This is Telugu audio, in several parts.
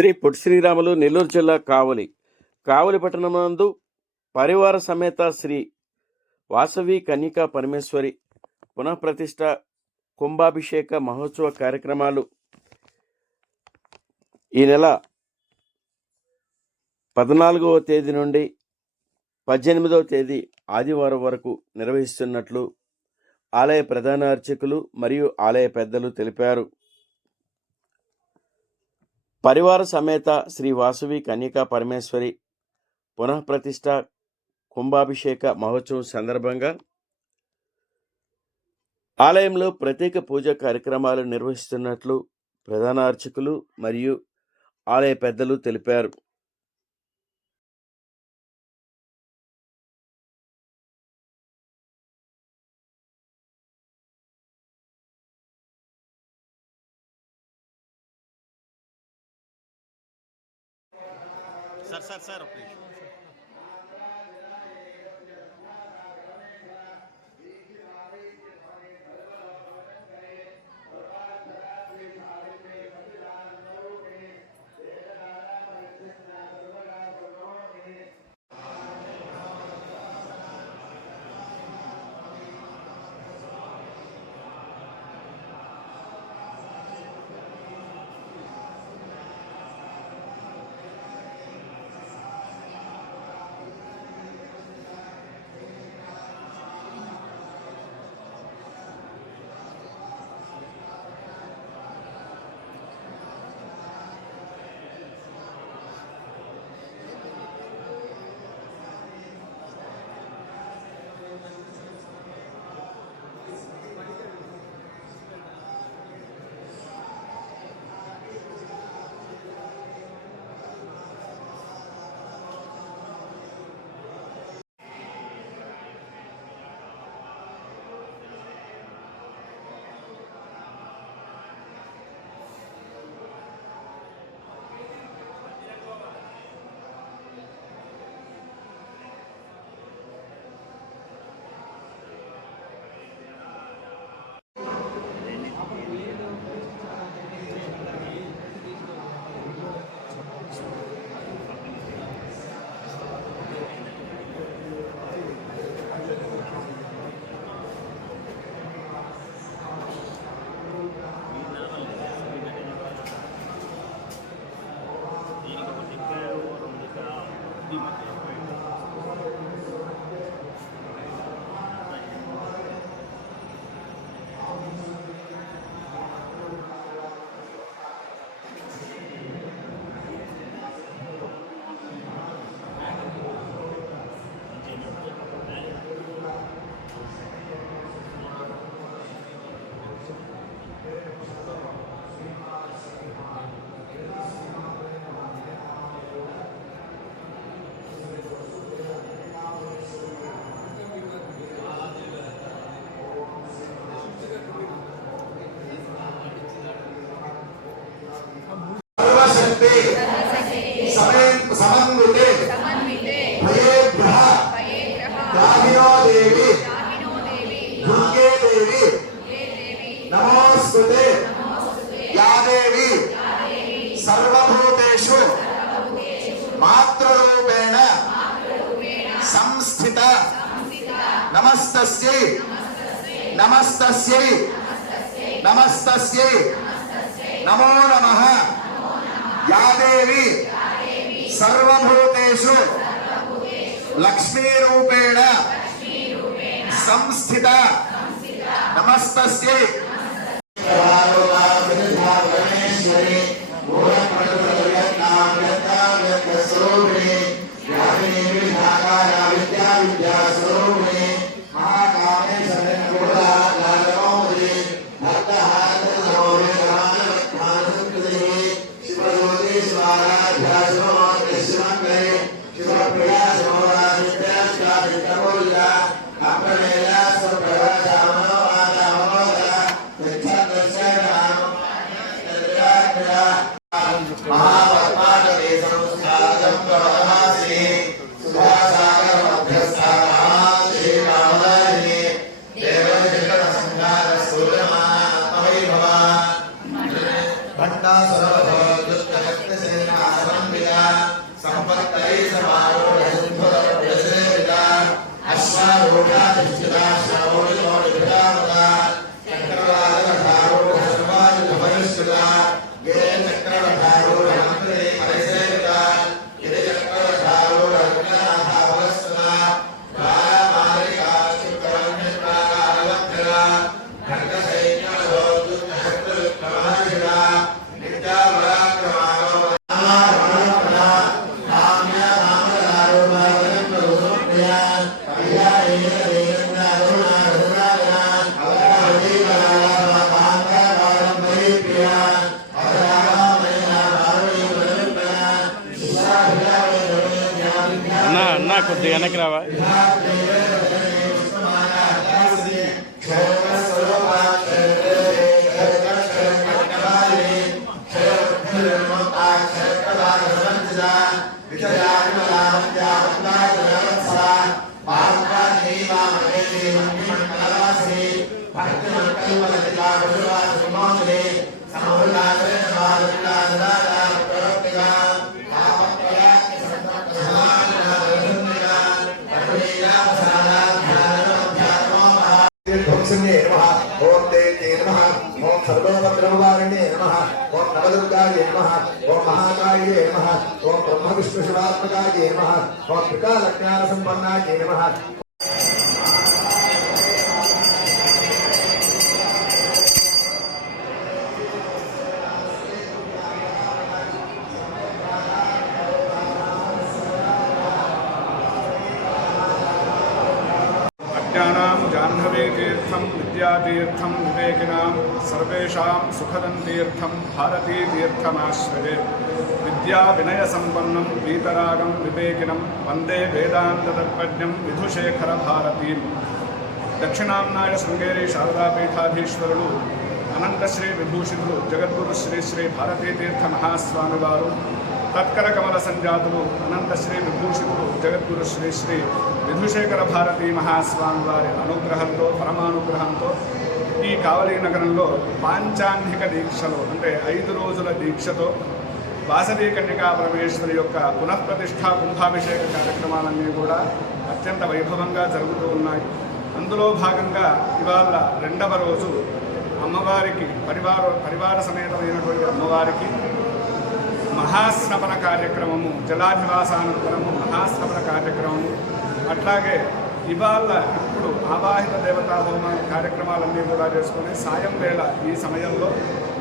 శ్రీ పొట్టి శ్రీరాములు నెల్లూరు జిల్లా కావలి. కావలి పట్టణమందు పరివార సమేత శ్రీ వాసవి కన్యకా పరమేశ్వరి పునఃప్రతిష్ట కుంభాభిషేక మహోత్సవ కార్యక్రమాలు ఈ నెల పద్నాలుగవ తేదీ నుండి పద్దెనిమిదవ తేదీ ఆదివారం వరకు నిర్వహిస్తున్నట్లు ఆలయ ప్రధాన అర్చకులు మరియు ఆలయ పెద్దలు తెలిపారు. పరివార సమేత శ్రీ వాసవి కన్యకా పరమేశ్వరి పునఃప్రతిష్ట కుంభాభిషేక మహోత్సవం సందర్భంగా ఆలయంలో ప్రత్యేక పూజా కార్యక్రమాలు నిర్వహిస్తున్నట్లు ప్రధాన అర్చకులు మరియు ఆలయ పెద్దలు తెలిపారు. স্যার স্যার প্লিজ सन्ति समय समन्विते भयेभ्यः दाहिनो देवी दुर्गे देवी नमोस्तुते या देवी सर्वभूतेषु मातृरूपेण संस्थिता नमस्तस्यै नमस्तस्यै नमस्तस्यै नमो नमः ಯಾದೇವಿ ಸರ್ವಭೂತೇಶು ಲಕ್ಷ್ಮೀರೂಪೇಣ ಸಂಸ್ಥಿತ ನಮಸ್ತಸ್ಯೈ సంపత్తై సమారో అశ్వరూఢా నిశ్చితాశ్రమ కొద్దిగా వెనక్కి రావా సమాజ नृसिंहे नमः। ओम देते नमः। ओम सर्वभद्रवारिणे नमः। ओम नवदुर्गाय नमः। ओम महाकाय नमः। ओम ब्रह्म विश्वशिवात्मकाय शिवात्मकाय नमः। ओम त्रिकालज्ञान विद्यातीर्थं विवेकिनां सर्वेषां सुखदं तीर्थं भारतीतीर्थमाश्रये विद्याविनयसम्पन्नं वीतरागं विवेकिनं वन्दे वेदान्ततत्त्वज्ञं विधुशेखरभारतीम् దక్షిణాంనాయ శృంగేరి శారదాపీఠాధీశ్వరులు అనంతశ్రీ విభూషితులు జగద్గురు శ్రీ శ్రీ భారతీ తీర్థ మహాస్వామి వారు తత్కర కమల సంజాతులు అనంతశ్రీ విభూషితులు జగద్గురు శ్రీ శ్రీ విధుశేఖర భారతీ మహాస్వామి వారి అనుగ్రహంతో పరమానుగ్రహంతో ఈ కావలి నగరంలో పాంచాంగిక దీక్షలో అంటే ఐదు రోజుల దీక్షతో వాసవి కన్యకా పరమేశ్వరి యొక్క పునఃప్రతిష్ఠా కుంభాభిషేక కార్యక్రమాలన్నీ కూడా అత్యంత వైభవంగా జరుగుతూ ఉన్నాయి. అందులో భాగంగా ఇవాళ రెండవ రోజు అమ్మవారికి పరివార పరివార సమేతమైనటువంటి అమ్మవారికి మహాశ్రవణ కార్యక్రమము జలాధివాసానంతరము మహాశ్రవణ కార్యక్రమము. అట్లాగే ఇవాళ ఇప్పుడు ఆవాహిత దేవతా హోమ కార్యక్రమాలన్నీ కూడా చేసుకొని సాయం వేళ ఈ సమయంలో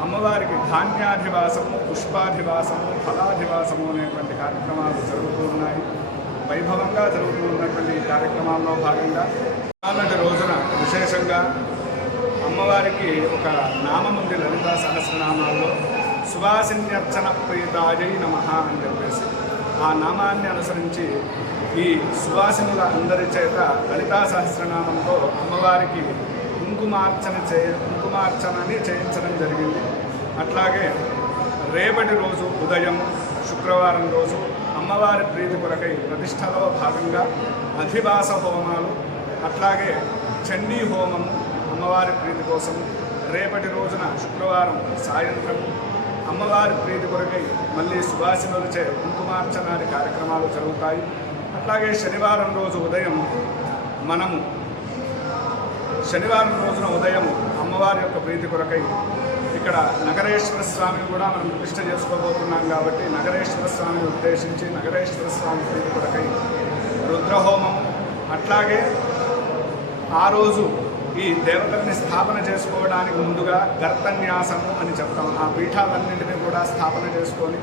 అమ్మవారికి ధాన్యాధివాసము పుష్పాధివాసము ఫలాధివాసము అనేటువంటి కార్యక్రమాలు జరుగుతూ ఉన్నాయి. వైభవంగా జరుగుతూ ఉన్నటువంటి ఈ కార్యక్రమాల్లో భాగంగా అలాంటి రోజున విశేషంగా అమ్మవారికి ఒక నామం ఉంది లలితా సహస్రనామాల్లో సువాసిన్యర్చన ప్రీతాయై నమ అని చెప్పేసి ఆ నామాన్ని అనుసరించి ఈ సువాసినుల అందరి చేత లలితా సహస్రనామంతో అమ్మవారికి కుంకుమార్చన చే కుంకుమార్చనని చేయించడం జరిగింది. అట్లాగే రేపటి రోజు ఉదయం శుక్రవారం రోజు అమ్మవారి ప్రీతి కొరకై ప్రతిష్టలో భాగంగా అధివాస హోమాలు అట్లాగే చండీ హోమము అమ్మవారి ప్రీతి కోసం రేపటి రోజున శుక్రవారం సాయంత్రం అమ్మవారి ప్రీతి కొరకై మళ్ళీ సువాసినులచే కుంకుమార్చనాది కార్యక్రమాలు జరుగుతాయి. అట్లాగే శనివారం రోజు ఉదయం మనము శనివారం రోజున ఉదయం అమ్మవారి యొక్క ప్రీతి కొరకై ఇక్కడ నగరేశ్వర స్వామిని కూడా మనం ప్రతిష్ట చేసుకోబోతున్నాం కాబట్టి నగరేశ్వర స్వామిని ఉద్దేశించి నగరేశ్వర స్వామి ప్రీతి కొరకై రుద్రహోమం. అట్లాగే ఆ రోజు ఈ దేవతల్ని స్థాపన చేసుకోవడానికి ముందుగా గర్తన్యాసము అని చెప్తాం. ఆ పీఠాలన్నింటినీ కూడా స్థాపన చేసుకొని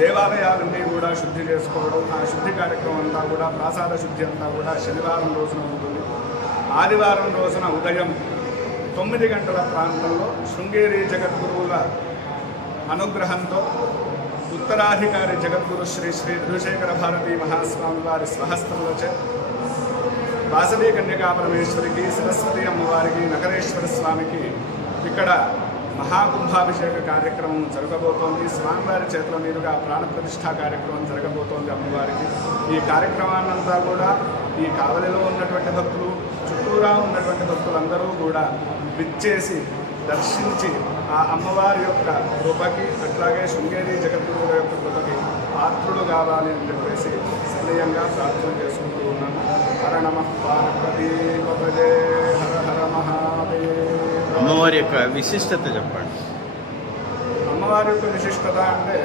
దేవాలయాలన్నీ కూడా శుద్ధి చేసుకోవడం ఆ శుద్ధి కార్యక్రమం అంతా కూడా ప్రాసాద శుద్ధి అంతా కూడా శనివారం రోజున ఉంటుంది. ఆదివారం రోజున ఉదయం తొమ్మిది గంటల ప్రాంతంలో శృంగేరి జగద్గురువుల అనుగ్రహంతో ఉత్తరాధికారి జగద్గురు శ్రీ శ్రీ విధుశేఖర భారతీ మహాస్వామి వారి స్వహస్తములచే వాసవి కన్యకా పరమేశ్వరికి సరస్వతి అమ్మవారికి నగరేశ్వర స్వామికి ఇక్కడ మహాకుంభాభిషేక కార్యక్రమం జరగబోతోంది. స్వామివారి చేతుల మీదుగా ప్రాణప్రతిష్ఠా కార్యక్రమం జరగబోతోంది అమ్మవారికి. ఈ కార్యక్రమాన్నంతా కూడా ఈ కావలిలో ఉన్నటువంటి భక్తులు చుట్టూరా ఉన్నటువంటి భక్తులందరూ కూడా విచ్చేసి దర్శించి ఆ అమ్మవారి యొక్క కృపకి అట్లాగే శృంగేరి జగద్గురువుల యొక్క కృపకి పాత్రులు కావాలి అని చెప్పేసి సనీయంగా ప్రార్థన చేసుకుంటూ ఉన్నాము హర నమ పార్వతీ పదజే హర హర మహాదేవ. అమ్మవారి యొక్క విశిష్టత చెప్పండి. అమ్మవారి యొక్క విశిష్టత అంటే